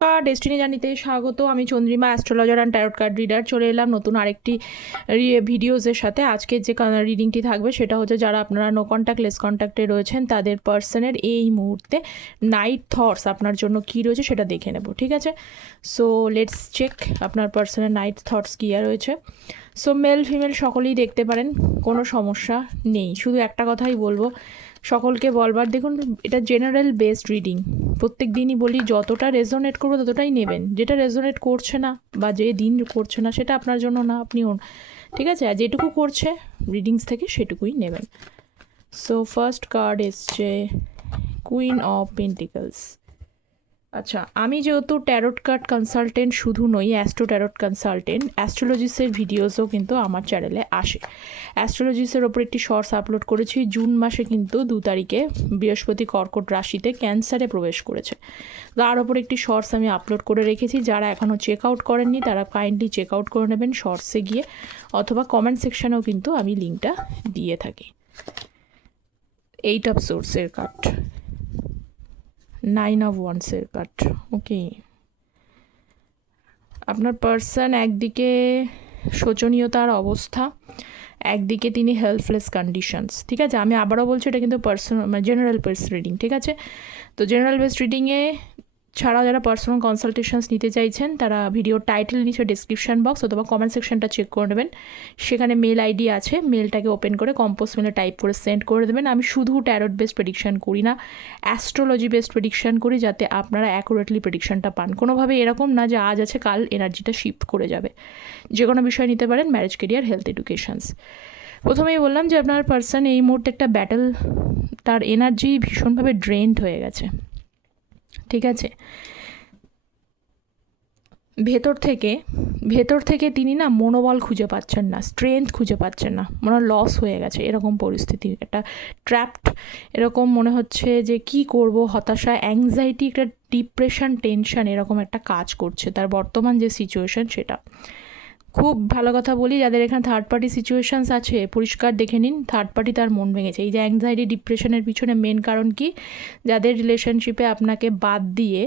Destiny জার্নিতে স্বাগত। আমি Chandrima, astrologer and tarot card reader. চলে এলাম নতুন আরেকটি ভিডিওসের সাথে। আজকের যে রিডিংটি থাকবে সেটা হচ্ছে যারা আপনারা নো কন্ট্যাক্ট লেস কন্ট্যাক্টে রয়েছেন তাদের পার্সনের এই মুহূর্তে নাইট থটস আপনার জন্য কী রয়েছে সেটা দেখে নেব, ঠিক আছে? সো লেটস চেক আপনার পার্সনের নাইট থটস কী রয়েছে। সো মেল ফিমেল সকলেই দেখতে পারেন, কোনো সমস্যা নেই। শুধু একটা কথাই বলবো সকলকে বলবার, দেখুন এটা জেনারেল বেসড রিডিং। প্রত্যেক দিনই বলি যতটা রেজোনেট করবো ততটাই নেবেন, যেটা রেজোনেট করছে না বা যে দিন করছে না সেটা আপনার জন্য না, আপনি ঠিক আছে? আর যেটুকু করছে রিডিংস থেকে সেটুকুই নেবেন। সো ফার্স্ট কার্ড এসছে কুইন অফ পেন্টিকলস। আচ্ছা, আমি যেহেতু ট্যারট কার্ড কনসালটেন্ট শুধু নই, অ্যাস্ট্রো ট্যারট কনসালটেন্ট, অ্যাস্ট্রোলজিসের ভিডিওসও কিন্তু আমার চ্যানেলে আসে। অ্যাস্ট্রোলজিসের ওপর একটি শর্টস আপলোড করেছি। জুন মাসে কিন্তু 2 তারিখে বৃহস্পতি কর্কট রাশিতে ক্যান্সারে প্রবেশ করেছে। তার ওপর একটি শর্টস আমি আপলোড করে রেখেছি। যারা এখনও চেক আউট করেননি তারা কাইন্ডলি চেক আউট করে নেবেন শর্টসে গিয়ে, অথবা কমেন্ট সেকশানেও কিন্তু আমি লিঙ্কটা দিয়ে থাকি। 8 অফ সোর্সের কার্ড, 9 অফ ওয়ান্সের কার্ড। ওকে, আপনার পার্সন একদিকে শোচনীয়তার অবস্থা, একদিকে তিনি হেল্পলেস কন্ডিশনস, ঠিক আছে? আমি আবারও বলছি এটা কিন্তু জেনারেল বেস রিডিং, ঠিক আছে? তো জেনারেল বেস রিডিংয়ে ছাড়াও যারা পার্সোনাল কনসালটেশনস নিতে চাইছেন তারা ভিডিও টাইটেল নিচে ডিসক্রিপশান বক্স অথবা কমেন্ট সেকশনটা চেক করে নেবেন। সেখানে মেল আইডি আছে, মেলটাকে ওপেন করে কম্পোজ মেলে টাইপ করে সেন্ড করে দেবেন। আমি শুধু ট্যারট বেসড প্রেডিকশান করি না, অ্যাস্ট্রোলজি বেসড প্রেডিকশান করি, যাতে আপনারা অ্যাকুরেটলি প্রেডিকশানটা পান। কোনোভাবে এরকম না যে আজ আছে কাল এনার্জিটা শিফট করে যাবে। যে কোনো বিষয় নিতে পারেন, ম্যারেজ, কেরিয়ার, হেলথ, এডুকেশনস। প্রথমেই বললাম যে আপনার পার্সন এই মুহূর্তে একটা ব্যাটেল, তার এনার্জি ভীষণভাবে ড্রেনড হয়ে গেছে, ঠিক আছে? ভেতর থেকে তিনি না মনোবল খুঁজে পাচ্ছেন না, স্ট্রেংথ খুঁজে পাচ্ছেন না, মনে লস হয়ে গেছে এরকম পরিস্থিতি, একটা ট্র্যাপড এরকম মনে হচ্ছে যে কি করব, হতাশা, অ্যাংজাইটি, একটা ডিপ্রেশন, টেনশন এরকম একটা কাজ করছে তার বর্তমান যে সিচুয়েশন সেটা। খুব ভালো কথা বলি, যাদের এখানে থার্ড পার্টি সিচুয়েশানস আছে পরিষ্কার দেখে নিন, থার্ড পার্টি তার মন ভেঙেছে। এই যে অ্যাংজাইটি, ডিপ্রেশনের পিছনে মেন কারণ কি? যাদের রিলেশনশিপে আপনাকে বাদ দিয়ে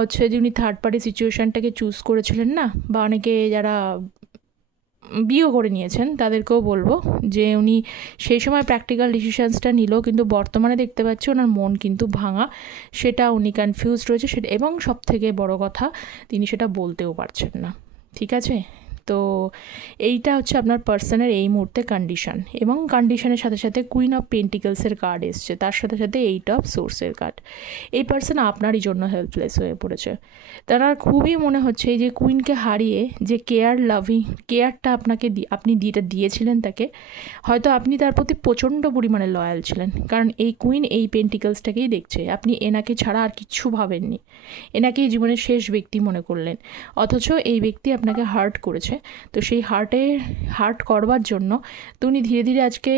হচ্ছে যে উনি থার্ড পার্টি সিচুয়েশানটাকে চুজ করেছিলেন না, বা অনেকে যারা বিয়ে করে নিয়েছেন তাদেরকেও বলবো যে উনি সেই সময় প্র্যাকটিক্যাল ডিসিশানসটা নিল, কিন্তু বর্তমানে দেখতে পাচ্ছি ওনার মন কিন্তু ভাঙা, সেটা উনি কনফিউজড রয়েছে সেটা, এবং সবথেকে বড় কথা তিনি সেটা বলতেও পারছেন না, ঠিক আছে? তো এইটা হচ্ছে আপনার পার্সনের এই মুহূর্তে কন্ডিশন, এবং কন্ডিশনের সাথে সাথে কুইন অফ পেন্টিকলসের কার্ড এসছে, তার সাথে সাথে 8 অফ সোর্সের কার্ড। এই পার্সন আপনারই জন্য হেল্পলেস হয়ে পড়েছে। তারা খুবই মনে হচ্ছে এই যে কুইনকে হারিয়ে যে কেয়ারটা আপনাকে আপনি দিয়েছিলেন তাকে, হয়তো আপনি তার প্রতি প্রচণ্ড পরিমাণে লয়াল ছিলেন, কারণ এই কুইন এই পেন্টিকলসটাকেই দেখছে। আপনি এনাকে ছাড়া আর কিচ্ছু ভাবেননি, এনাকেই জীবনের শেষ ব্যক্তি মনে করলেন, অথচ এই ব্যক্তি আপনাকে হার্ট করেছে। তো সেই হার্ট করবার জন্য তুমি ধীরে ধীরে আজকে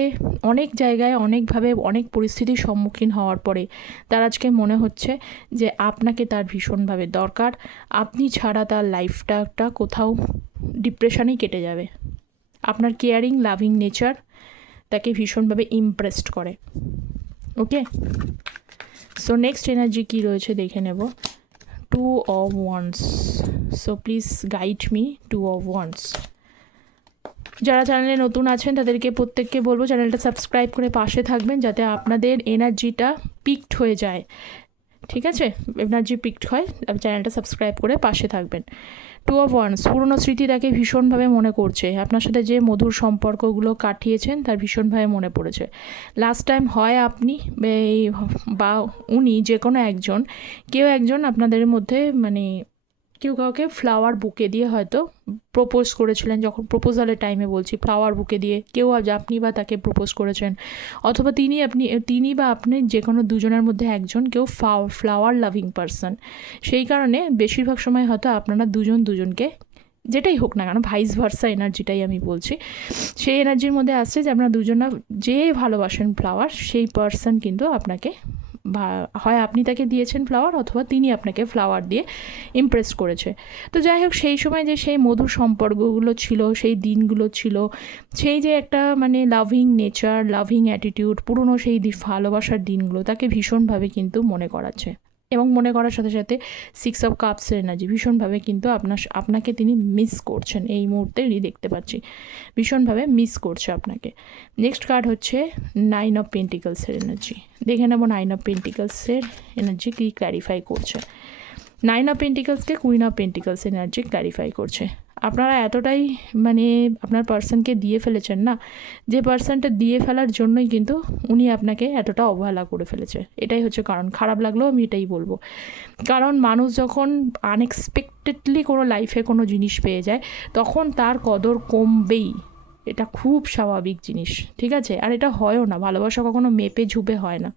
অনেক জায়গায় অনেকভাবে অনেক পরিস্থিতির সম্মুখীন হওয়ার পরে তার আজকে মনে হচ্ছে যে আপনাকে তার ভীষণভাবে দরকার, আপনি ছাড়া তার লাইফটা কোথাও ডিপ্রেশনেই কেটে যাবে। আপনার কেয়ারিং, লাভিং নেচার তাকে ভীষণভাবে ইমপ্রেসড করে। ওকে, সো নেক্সট এনার্জি কী রয়েছে দেখে নেব। 2 of Wands. So please guide me, 2 of Wands. যারা চ্যানেলে নতুন আছেন তাদেরকে প্রত্যেককে বলবো চ্যানেলটা সাবস্ক্রাইব করে পাশে থাকবেন, যাতে আপনাদের এনার্জিটা পিকড হয়ে যায়, ঠিক আছে? এনার্জি পিকড হয়, চ্যানেলটা সাবস্ক্রাইব করে পাশে থাকবেন। 2 of Wands, পুরনো স্মৃতি তাকে ভীষণভাবে মনে করছে, আপনার সাথে যে মধুর সম্পর্কগুলো কাটিয়েছেন তার ভীষণভাবে মনে পড়েছে। লাস্ট টাইম হয় আপনি বা উনি, যে কোনো একজন, কেউ একজন আপনাদের মধ্যে মানে কেউ কাউকে ফ্লাওয়ার বুকে দিয়ে হয়তো প্রপোজ করেছিলেন, যখন প্রপোজালের টাইমে বলছি, ফ্লাওয়ার বুকে দিয়ে কেউ আজ আপনি বা তাকে প্রপোজ করেছেন, অথবা তিনি বা আপনি, যে কোনো দুজনের মধ্যে একজন কেউ ফ্লাওয়ার লাভিং পারসন। সেই কারণে বেশিরভাগ সময় হয়তো আপনারা দুজনকে, যেটাই হোক না কেন, ভাইস ভার্সা এনার্জিটাই আমি বলছি, সেই এনার্জির মধ্যে আসছে যে আপনারা দুজনা যে ভালোবাসেন ফ্লাওয়ার, সেই পারসন কিন্তু আপনাকে হয় আপনি তাকে দিয়েছেন ফ্লাওয়ার, অথবা তিনি আপনাকে ফ্লাওয়ার দিয়ে ইমপ্রেস করেছে। তো যাই হোক, সেই সময় যে সেই মধুর সম্পর্কগুলো ছিল, সেই দিনগুলো ছিল, সেই যে একটা মানে লাভিং নেচার, লাভিং অ্যাটিটিউড, পুরনো সেই ভালোবাসার দিনগুলো তাকে ভীষণভাবে কিন্তু মনে করাচ্ছে। এবং মনে করার সাথে সাথে 6 অফ কাপসের এনার্জি ভীষণভাবে কিন্তু আপনাকে তিনি মিস করছেন এই মুহূর্তে, দেখতে পাচ্ছি ভীষণভাবে মিস করছে আপনাকে। নেক্সট কার্ড হচ্ছে 9 অফ পেন্টিকলসের এনার্জি। দেখে নেব 9 অফ পেন্টিকলসের এনার্জি কী ক্ল্যারিফাই করছে। 9 অফ পেন্টিকলসকে queen of pentacles energy clarify করছে। আপনারা এতটাই আপনার পার্সনকে দিয়ে ফেলেছেন না, যে পার্সনটা দিয়ে ফেলার জন্যই কিন্তু উনি আপনাকে এতটা অবহেলা করে ফেলেছে। এটাই হচ্ছে কারণ। খারাপ লাগলেও আমি এটাই বলবো, কারণ মানুষ যখন আনএক্সপেক্টেডলি কোনো লাইফে কোনো জিনিস পেয়ে যায় তখন তার কদর কমবেই, এটা খুব স্বাভাবিক জিনিস, ঠিক আছে? আর এটা হয়ও না, ভালোবাসা কখনো মেপে ঝুপে হয় না।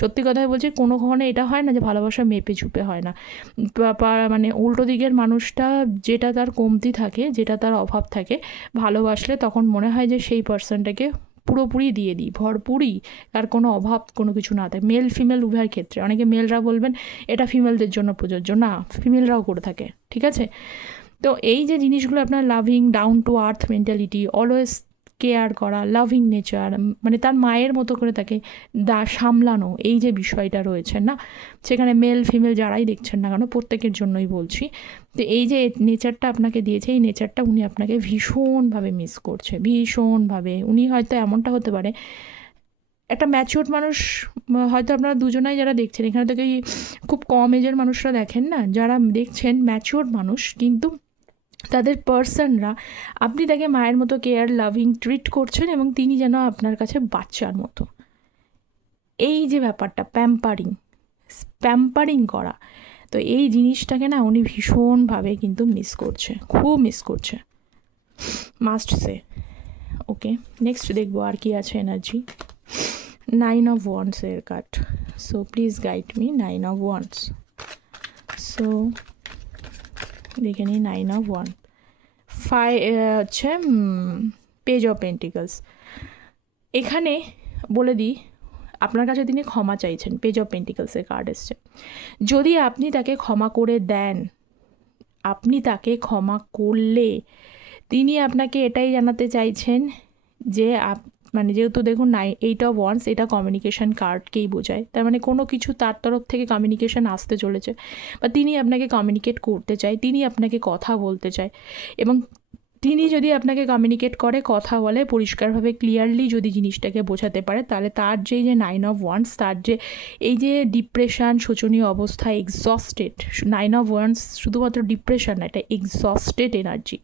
সত্যি কথাই বলছি, কখনো এটা হয় না যে ভালোবাসা মেপে ঝুপে হয় না। উল্টো দিকের মানুষটা যেটা তার কমতি থাকে, যেটা তার অভাব থাকে, ভালোবাসলে তখন মনে হয় যে সেই পার্সনটাকে পুরোপুরি দিয়ে দিই, ভরপুরই, আর কোনো অভাব কোনো কিছু না থাকে। মেল ফিমেল উভয়ের ক্ষেত্রে। অনেকে মেলরা বলবেন এটা ফিমেলদের জন্য প্রযোজ্য, না, ফিমেলরাও করে থাকে, ঠিক আছে? তো এই যে জিনিসগুলো আপনার loving, down to earth mentality, always care করা, লাভিং নেচার, তার মায়ের মতো করে তাকে সামলানো, এই যে বিষয়টা রয়েছে না, সেখানে মেল ফিমেল যারাই দেখছেন না কেন প্রত্যেকের জন্যই বলছি। তো এই যে নেচারটা আপনাকে দিয়েছে, এই নেচারটা উনি আপনাকে ভীষণভাবে মিস করছে, ভীষণভাবে। উনি হয়তো এমনটা হতে পারে একটা ম্যাচিওর মানুষ, হয়তো আপনারা দুজনাই যারা দেখছেন এখানে থেকে খুব কম এজের মানুষরা দেখেন না, যারা দেখছেন ম্যাচিওর মানুষ, কিন্তু তাদের পার্সনরা, আপনি তাকে মায়ের মতো কেয়ার, লাভিং ট্রিট করছেন এবং তিনি যেন আপনার কাছে বাচ্চার মতো। এই যে ব্যাপারটা প্যাম্পারিং করা, তো এই জিনিসটাকে না উনি ভীষণভাবে কিন্তু মিস করছে, খুব মিস করছে, মাস্ট সে। ওকে, নেক্সট দেখবো আর কি আছে এনার্জি। 9 অফ ওয়ান্ডসের card. So please guide me 9 of wands. So দেখে নিই 9 অফ ওয়ান্ড। হচ্ছে পেজ অফ পেন্টিকলস। এখানে বলে দিই, আপনার কাছে তিনি ক্ষমা চাইছেন, পেজ অফ পেন্টিকলসের কার্ড এসছে। যদি আপনি তাকে ক্ষমা করে দেন, আপনি তাকে ক্ষমা করলে তিনি আপনাকে এটাই জানাতে চাইছেন যে যেহেতু দেখুন 8 অফ ওয়ান্ডস, এটা কমিউনিকেশন কার্ডকেই বোঝায়, তার কোনো কিছু তার তরফ থেকে কমিউনিকেশন আসতে চলেছে, বা তিনি আপনাকে কমিউনিকেট করতে চায়, তিনি আপনাকে কথা বলতে চায়, এবং তিনি যদি আপনাকে কমিউনিকেট করে, কথা বলে, পরিষ্কারভাবে ক্লিয়ারলি যদি জিনিসটাকে বোঝাতে পারে, তাহলে তার যে 9 অফ ওয়ান্ডস, তার যে এই যে ডিপ্রেশন, শোচনীয় অবস্থা, এক্সস্টেড, 9 অফ ওয়ান্ডস শুধুমাত্র ডিপ্রেশন না, এটা এক্সস্টেড এনার্জি।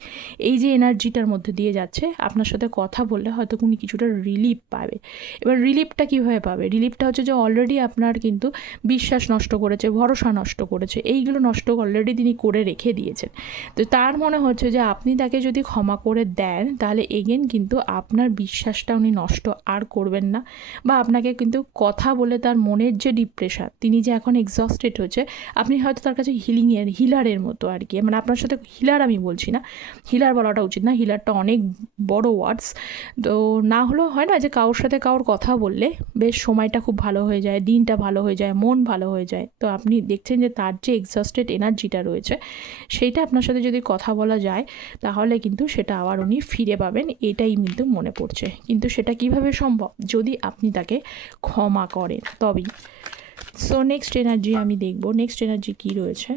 এই যে এনার্জিটার মধ্যে দিয়ে যাচ্ছে, আপনার সাথে কথা বললে হয়তো উনি কিছুটা রিলিফ পাবে। এবার রিলিফটা কীভাবে পাবে? রিলিফটা হচ্ছে যে অলরেডি আপনার কিন্তু বিশ্বাস নষ্ট করেছে, ভরসা নষ্ট করেছে, এইগুলো নষ্ট অলরেডি তিনি করে রেখে দিয়েছেন। তো তার মনে হচ্ছে যে আপনি তাকে যদি ক্ষমা করে দেন, তাহলে এগেন কিন্তু আপনার বিশ্বাসটা উনি নষ্ট আর করবেন না, বা আপনাকে কিন্তু কথা বলে তার মনের যে ডিপ্রেশন, তিনি যে এখন এক্সস্টেড হচ্ছে, আপনি হয়তো তার কাছে হিলারের মতো আর কি, আপনার সাথে হিলার আমি বলছি না, হিলার বলাটা উচিত না, হিলারটা অনেক বড় ওয়ার্ডস। তো না হলেও হয় না যে কারোর সাথে কারোর কথা বললে বেশ সময়টা খুব ভালো হয়ে যায়, দিনটা ভালো হয়ে যায়, মন ভালো হয়ে যায়। তো আপনি দেখছেন যে তার যে এক্সস্টেড এনার্জিটা রয়েছে, সেইটা আপনার সাথে যদি কথা বলা যায়, তাহলে কিন্তু সেটা আবার উনি ফিরে পাবেন, এটাই কিন্তু মনে পড়ছে। কিন্তু সেটা কিভাবে সম্ভব? যদি আপনি তাকে ক্ষমা করেন তবেই। সো নেক্সট এনার্জি আমি দেখব, নেক্সট এনার্জি কী রয়েছে।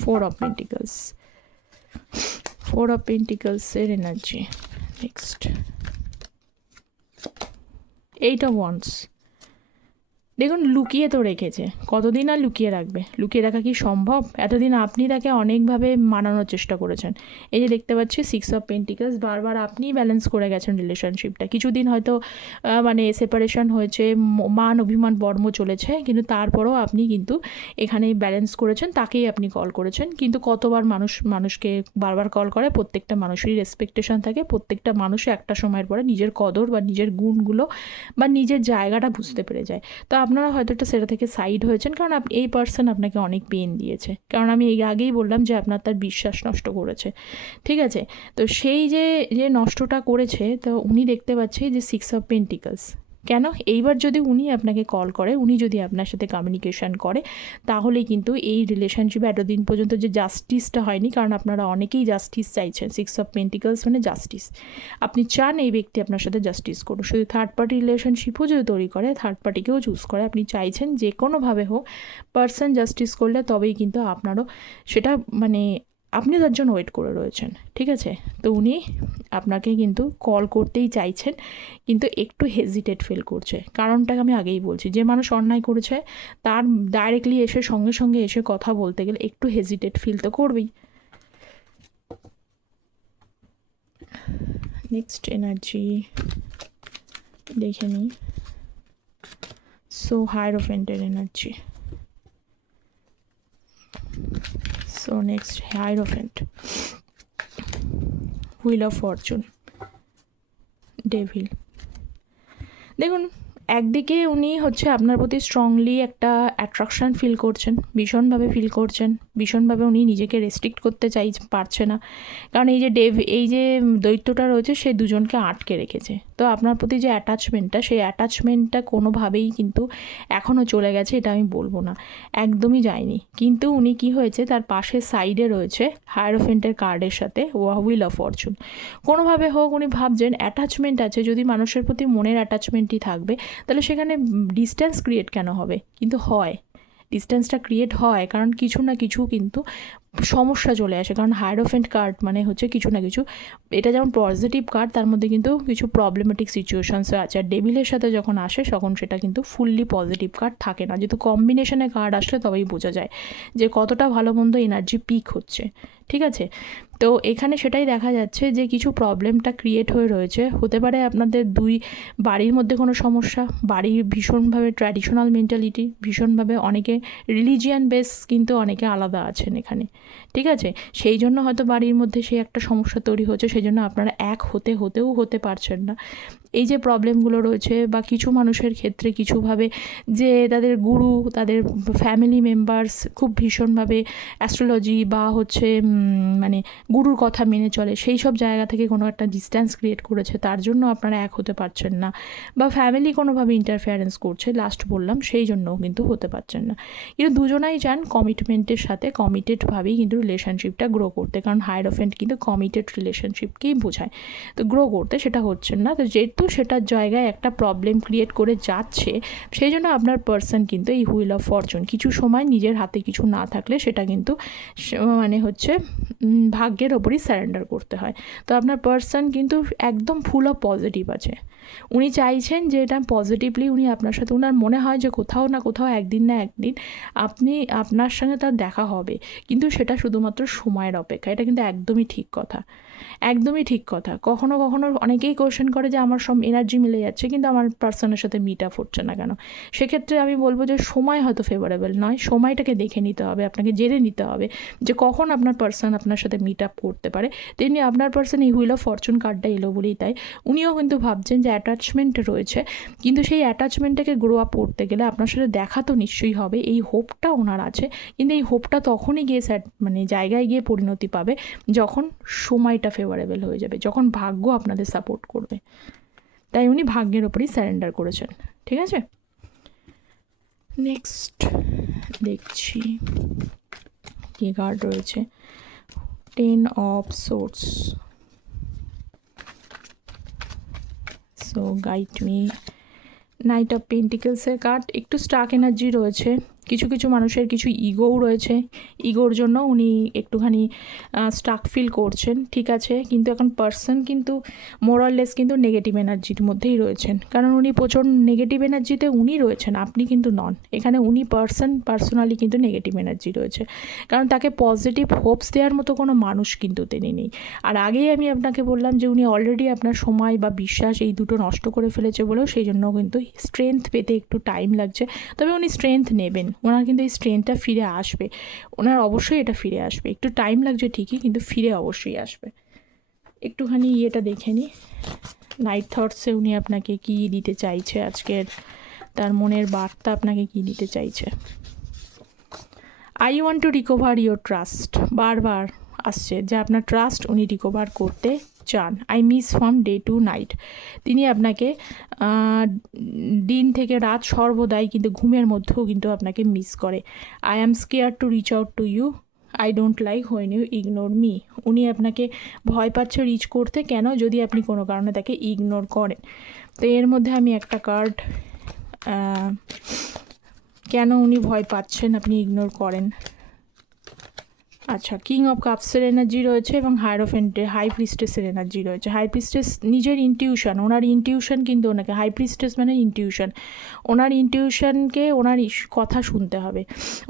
4 অফ পেন্টিকলস, 4 অফ পেন্টিকলসের এনার্জি। Next 8 of wands. দেখুন, লুকিয়ে তো রেখেছে, কতদিন আর লুকিয়ে রাখবে? লুকিয়ে রাখা কি সম্ভব? এতদিন আপনি তাকে অনেকভাবে মানানোর চেষ্টা করেছেন। এই যে দেখতে পাচ্ছি 6 অফ পেন্টিকলস, বারবার আপনিই ব্যালেন্স করে গেছেন রিলেশনশিপটা। কিছুদিন হয়তো সেপারেশন হয়েছে, মান অভিমান বর্ম চলেছে, কিন্তু তারপরেও আপনি কিন্তু এখানে ব্যালেন্স করেছেন, তাকেই আপনি কল করেছেন। কিন্তু কতবার মানুষকে বারবার কল করে, প্রত্যেকটা মানুষেরই রেসপেকটেশন থাকে, প্রত্যেকটা মানুষই একটা সময়ের পরে নিজের কদর বা নিজের গুণগুলো বা নিজের জায়গাটা বুঝতে পেরে যায়। তো আপনারা হয়তো একটা সেটা থেকে সাইড হয়েছেন, কারণ এই পার্সন আপনাকে অনেক পেন দিয়েছে, কারণ আমি এই আগেই বললাম যে আপনার তার বিশ্বাস নষ্ট করেছে, ঠিক আছে? তো সেই যে নষ্টটা করেছে, তো উনি দেখতে পাচ্ছে যে 6 অফ পেন্টিকলস, কেন? এইবার যদি উনি আপনাকে কল করে, উনি যদি আপনার সাথে কমিউনিকেশন করে, তাহলে কিন্তু এই রিলেশনশিপে এতদিন পর্যন্ত যে জাস্টিসটা হয়নি, কারণ আপনারা অনেকেই জাস্টিস চাইছেন। 6 অফ পেন্টিকলস মানে জাস্টিস। আপনি চান এই ব্যক্তি আপনার সাথে জাস্টিস করুন। শুধু থার্ড পার্টি রিলেশনশিপও যদি তৈরি করে, থার্ড পার্টিকেও চুজ করে, আপনি চাইছেন যে কোনোভাবে হোক পার্সন জাস্টিস করলে তবেই কিন্তু আপনারও সেটা মানে আপনি তার জন্য ওয়েট করে রয়েছেন, ঠিক আছে? তো উনি আপনাকে কিন্তু কল করতেই চাইছেন, কিন্তু একটু হেজিটেট ফিল করছে। কারণটাকে আমি আগেই বলছি, যে মানুষ অন্যায় করেছে তার ডাইরেক্টলি এসে সঙ্গে সঙ্গে এসে কথা বলতে গেলে একটু হেজিটেট ফিল তো করবেই। নেক্সট এনার্জি দেখে নিই। সো হায়েরোফেন্টের energy. So next hierophant, wheel of fortune, devil. দেখুন, একদিকে উনি হচ্ছে আপনার প্রতি স্ট্রংলি একটা অ্যাট্রাকশান ফিল করছেন, ভীষণভাবে ফিল করছেন, ভীষণভাবে উনি নিজেকে রেস্ট্রিক্ট করতে পারছে না, কারণ এই যে দৈত্যটা রয়েছে সে দুজনকে আটকে রেখেছে। তো আপনার প্রতি যে অ্যাটাচমেন্টটা, সেই অ্যাটাচমেন্টটা কোনোভাবেই কিন্তু এখনও চলে গেছে এটা আমি বলবো না, একদমই যায়নি। কিন্তু উনি কি হয়েছে, তার পাশে সাইডে রয়েছে হায়েরোফেন্টের কার্ডের সাথে হুইল অফ ফরচুন। কোনোভাবে হোক উনি ভাবছেন অ্যাটাচমেন্ট আছে, যদি মানুষের প্রতি মনের অ্যাটাচমেন্টই থাকবে তাহলে সেখানে ডিস্ট্যান্স ক্রিয়েট কেন হবে? কিন্তু হয়, ডিস্ট্যান্সটা ক্রিয়েট হয়, কারণ কিছু না কিছু কিন্তু সমস্যা চলে আসে। কারণ হায়েরোফেন্ট কার্ড মানে হচ্ছে কিছু না কিছু, এটা যেমন পজিটিভ কার্ড, তার মধ্যে কিন্তু কিছু প্রবলেমেটিক সিচুয়েশনসও আছে। আর ডেভিলের সাথে যখন আসে তখন সেটা কিন্তু ফুললি পজিটিভ কার্ড থাকে না, যেহেতু কম্বিনেশনে কার্ড আসলে তবেই বোঝা যায় যে কতটা ভালো মন্দ এনার্জি পিক হচ্ছে, ঠিক আছে? তো এখানে সেটাই দেখা যাচ্ছে যে কিছু প্রবলেমটা ক্রিয়েট হয়ে রয়েছে। হতে পারে আপনাদের দুই বাড়ির মধ্যে কোনো সমস্যা, বাড়ির ভীষণভাবে ট্র্যাডিশনাল মেন্টালিটি, ভীষণভাবে অনেকে রিলিজিয়ান বেস কিন্তু অনেকে আলাদা আছেন এখানে, ঠিক আছে? সেই জন্য হয়তো বাড়ির মধ্যে সেই একটা সমস্যা তৈরি হচ্ছে, সেই জন্য আপনারা এক হতেও হতে পারছেন না। এই যে প্রবলেমগুলো রয়েছে, বা কিছু মানুষের ক্ষেত্রে কিছুভাবে যে তাদের গুরু, তাদের ফ্যামিলি মেম্বার্স খুব ভীষণভাবে অ্যাস্ট্রোলজি বা হচ্ছে মানে গুরুর কথা মেনে চলে, সেই সব জায়গা থেকে কোনো একটা ডিস্ট্যান্স ক্রিয়েট করেছে, তার জন্য আপনারা এক হতে পারছেন না। বা ফ্যামিলি কোনোভাবে ইন্টারফেয়ারেন্স করছে, লাস্ট বললাম, সেই জন্যও কিন্তু হতে পারছেন না। কিন্তু দুজনাই চান কমিটমেন্টের সাথে, কমিটেডভাবেই কিন্তু রিলেশনশিপটা গ্রো করতে, কারণ হায়েরোফেন্ট কিন্তু কমিটেড রিলেশনশিপকেই বোঝায়। তো গ্রো করতে সেটা হচ্ছে না, তো যেহেতু সেটার জায়গায় একটা প্রবলেম ক্রিয়েট করে যাচ্ছে, সেই জন্য আপনার পার্সন কিন্তু এই হুইল অফ ফরচুন, কিছু সময় নিজের হাতে কিছু না থাকলে সেটা কিন্তু মানে হচ্ছে ভাগ্যের ওপরই স্যারেন্ডার করতে হয়। তো আপনার পার্সন কিন্তু একদম ফুল অফ পজিটিভ আছে। উনি চাইছেন যে এটা পজিটিভলি উনি আপনার সাথে, ওনার মনে হয় যে কোথাও না কোথাও একদিন না একদিন আপনার সঙ্গে তার দেখা হবে, কিন্তু সেটা শুধুমাত্র সময়ের অপেক্ষা। এটা কিন্তু একদমই ঠিক কথা, একদমই ঠিক কথা। কখনো কখনো অনেকেই কোয়েশ্চেন করে যে আমার সব এনার্জি মিলে যাচ্ছে কিন্তু আমার পার্সনের সাথে মিট আপ হচ্ছে না কেন? সেক্ষেত্রে আমি বলবো যে সময় হয়তো ফেভারেবল নয়, সময়টাকে দেখে নিতে হবে, আপনাকে জেনে নিতে হবে যে কখন আপনার পার্সন আপনার সাথে মিট আপ করতে পারে। তেমনি আপনার পার্সন এই হুইল অফ ফরচুন কার্ডটা এলো বলেই তাই উনিও কিন্তু ভাবছেন যে অ্যাটাচমেন্ট রয়েছে, কিন্তু সেই অ্যাটাচমেন্টটাকে গ্রো আপ করতে গেলে আপনার সাথে দেখা তো নিশ্চয়ই হবে, এই হোপটা ওনার আছে। কিন্তু এই হোপটা তখনই গিয়ে মানে জায়গায় গিয়ে পরিণতি পাবে যখন সময়টা ফেভারেবল হয়ে যাবে, যখন ভাগ্য আপনাদের সাপোর্ট করবে। তাই উনি ভাগ্যের ওপরই স্যারেন্ডার করেছেন, ঠিক আছে? নেক্সট দেখছি কি কার্ড রয়েছে। 10 of swords. So guide me. Knight of পেন্টিকলসের কার্ড। একটু স্টাক এনার্জি রয়েছে, কিছু কিছু মানুষের কিছু ইগোও রয়েছে, ইগোর জন্য উনি একটুখানি স্টাক ফিল করছেন, ঠিক আছে? কিন্তু এখন পার্সন কিন্তু মোরাললেস কিন্তু নেগেটিভ এনার্জির মধ্যেই রয়েছেন, কারণ উনি প্রচণ্ড নেগেটিভ এনার্জিতে উনি রয়েছেন, আপনি কিন্তু নন। এখানে উনি পার্সোনালি কিন্তু নেগেটিভ এনার্জি রয়েছে, কারণ তাকে পজিটিভ হোপস দেওয়ার মতো কোনো মানুষ কিন্তু তিনি নেই। আর আগেই আমি আপনাকে বললাম যে উনি অলরেডি আপনার সময় বা বিশ্বাস এই দুটো নষ্ট করে ফেলেছে বলেও সেই জন্য কিন্তু স্ট্রেংথ পেতে একটু টাইম লাগছে, তবে উনি স্ট্রেংথ নেবেন, ওনার কিন্তু এই স্ট্রেংথটা ফিরে আসবে, ওনার অবশ্যই এটা ফিরে আসবে। একটু টাইম লাগছে ঠিকই, কিন্তু ফিরে অবশ্যই আসবে। একটুখানি ইয়েটা দেখে নিই, নাইট থটসে উনি আপনাকে কি দিতে চাইছে, আজকের তার মনের বার্তা আপনাকে কি দিতে চাইছে। I want to recover your trust, বারবার আসছে যে আপনার ট্রাস্ট উনি রিকভার করতে চান, I miss from day to night. তিনি আপনাকে দিন থেকে রাত সর্বদাই কিন্তু ঘুমের মধ্যেও কিন্তু আপনাকে মিস করে। I am scared to reach out to you, I don't like when you ignore me. উনি আপনাকে ভয় পাচ্ছে রিচ করতে, কেন? যদি আপনি কোনো কারণে তাকে ইগনোর করেন। তো এর মধ্যে আমি একটা কার্ড, কেন উনি ভয় পাচ্ছেন আপনি ইগনোর করেন। আচ্ছা, কিং অফ কাপসের এনার্জি রয়েছে এবং হায়ারোফেন্টের হাই প্রিস্টেসের এনার্জি রয়েছে। হাই প্রিস্টেস নিজের ইনটিউশন, ওনার ইনটিউশন কিন্তু ওনাকে, হাই প্রিস্টেস মানে ইনটিউশন, ওনার ইনটিউশনকে ওনার কথা শুনতে হবে।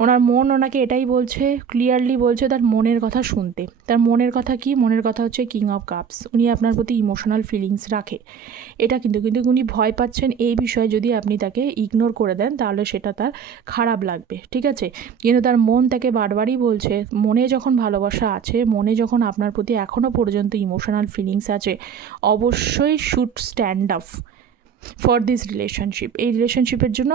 ওনার মন ওনাকে এটাই বলছে, ক্লিয়ারলি বলছে তার মনের কথা শুনতে। তার মনের কথা কি? মনের কথা হচ্ছে কিং অফ কাপস। উনি আপনার প্রতি ইমোশনাল ফিলিংস রাখে, এটা কিন্তু উনি ভয় পাচ্ছেন এই বিষয়ে। যদি আপনি তাকে ইগনোর করে দেন তাহলে সেটা তার খারাপ লাগবে, ঠিক আছে? কিন্তু তার মন তাকে বারবারই বলছে, মনে যখন ভালোবাসা আছে, মনে যখন আপনার প্রতি এখনও পর্যন্ত ইমোশনাল ফিলিংস আছে, অবশ্যই should stand up for this relationship. এই রিলেশনশিপের জন্য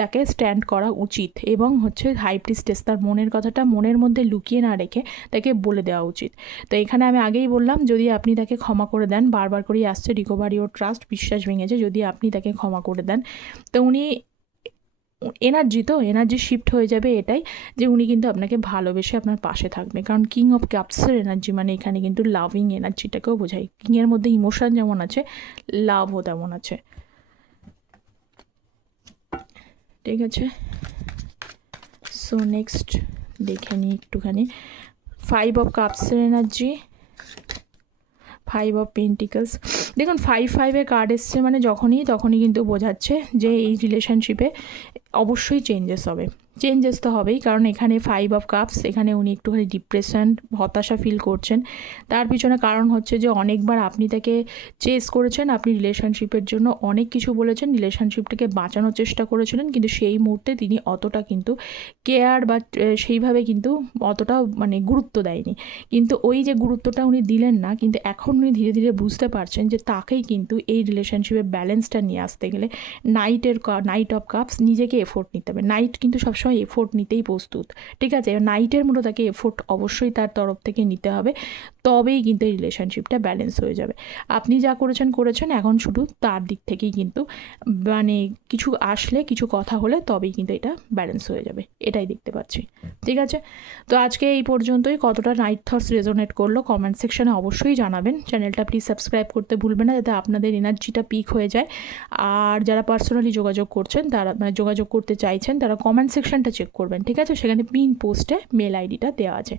তাকে স্ট্যান্ড করা উচিত। এবং হচ্ছে হাই প্রিস্টেস তার মনের কথাটা মনের মধ্যে লুকিয়ে না রেখে তাকে বলে দেওয়া উচিত। তো এখানে আমি আগেই বললাম, যদি আপনি তাকে ক্ষমা করে দেন, বারবার করেই আসছে রিকভারি ওর ট্রাস্ট, বিশ্বাস ভেঙেছে, যদি আপনি তাকে ক্ষমা করে দেন তো উনি এনার্জি শিফট হয়ে যাবে এটাই, যে উনি কিন্তু আপনাকে ভালোবেসে আপনার পাশে থাকবে। কারণ কিং অফ কাপসের এনার্জি মানে এখানে কিন্তু লাভিং এনার্জিটাকেও বোঝায়। কিংয়ের মধ্যে ইমোশন যেমন আছে, লাভও তেমন আছে, ঠিক আছে? সো নেক্সট দেখে নিই একটুখানি ফাইভ অফ কাপসের এনার্জি, ফাইভ অফ পেন্টিকলস। দেখুন 5-5-এর কার্ড এসছে মানে তখনই কিন্তু বোঝাচ্ছে যে এই রিলেশনশিপে অবশ্যই চেঞ্জেস হবে। চেঞ্জেস তো হবেই, কারণ এখানে 5 অফ কাপস, এখানে উনি একটুখানি ডিপ্রেশন, হতাশা ফিল করছেন। তার পিছনে কারণ হচ্ছে যে অনেকবার আপনি তাকে চেস করেছেন, আপনি রিলেশনশিপের জন্য অনেক কিছু বলেছেন, রিলেশনশিপটাকে বাঁচানোর চেষ্টা করেছিলেন, কিন্তু সেই মুহূর্তে তিনি অতটা কিন্তু কেয়ার বা সেইভাবে কিন্তু অতটা মানে গুরুত্ব দেয়নি। কিন্তু ওই যে গুরুত্বটা উনি দিলেন না, কিন্তু এখন উনি ধীরে ধীরে বুঝতে পারছেন যে তাকেই কিন্তু এই রিলেশনশিপের ব্যালেন্সটা নিয়ে আসতে গেলে নাইট অফ কাপস নিজেকে এফোর্ট নিতে হবে। নাইট কিন্তু সবসময় এফোর্ট নিতেই প্রস্তুত, ঠিক আছে? নাইটের মতো তাকে এফোর্ট অবশ্যই তার তরফ থেকে নিতে হবে, তবেই কিন্তু এই রিলেশনশিপটা ব্যালেন্স হয়ে যাবে। আপনি যা করেছেন, এখন শুধু তার দিক থেকেই কিন্তু মানে কিছু আসলে, কিছু কথা হলে তবেই কিন্তু এটা ব্যালেন্স হয়ে যাবে, এটাই দেখতে পাচ্ছি, ঠিক আছে? তো আজকে এই পর্যন্তই। কতটা নাইট থটস রেজোনেট করলো কমেন্ট সেকশনে অবশ্যই জানাবেন। চ্যানেলটা প্লিজ সাবস্ক্রাইব করতে ভুলবেন না, যাতে আপনাদের এনার্জিটা পিক হয়ে যায়। আর যারা পার্সোনালি যোগাযোগ করছেন, তারা যোগাযোগ করতে চাইছেন, তারা কমেন্ট সেকশনটা চেক করবেন, ঠিক আছে? সেখানে পিন পোস্টে মেল আইডিটা দেওয়া আছে।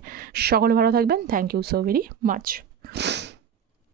সকলে ভালো থাকবেন। Thank you so very much.